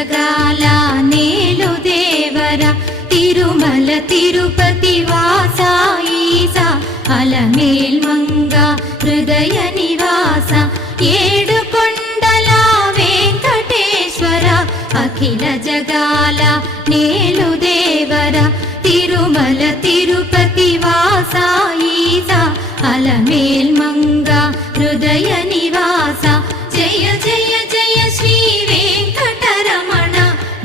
జగాల నేలు దేవర తిరుమల తిరుపతి వాస ఈసా అలమేల్ మంగ హృదయ నివాస ఏడు కొండల వెంకటేశ్వర అఖిల జగాల నేలు దేవర తిరుమల తిరుపతి వాస ఈసా అలమేల్ మంగ హృదయ నివాస జయ జయ జయ శ్రీ వెంకటరమణ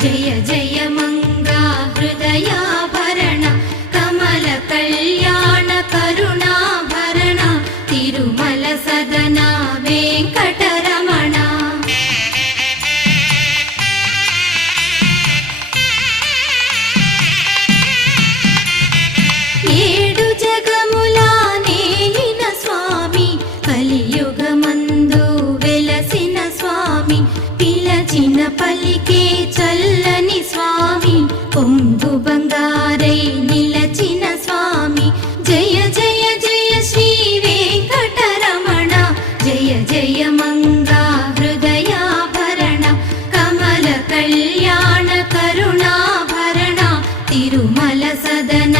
జయ జయ మంగ హృదయాభరణ కమల కళ్యాణ కరుణాభరణ తిరుమల సదన వెంకటరమణ. ఏడు జగముల నేలిన స్వామి కలియుగమందు వెలసిన స్వామి పిలచిన పలికే చల్లని స్వామి పొంగు బంగారై నిలచిన స్వామి జయ జయ జయ శ్రీ వెంకటరమణ జయ జయ మంగా హృదయాభరణ కమల కళ్యాణ కరుణాభరణ తిరుమల సదన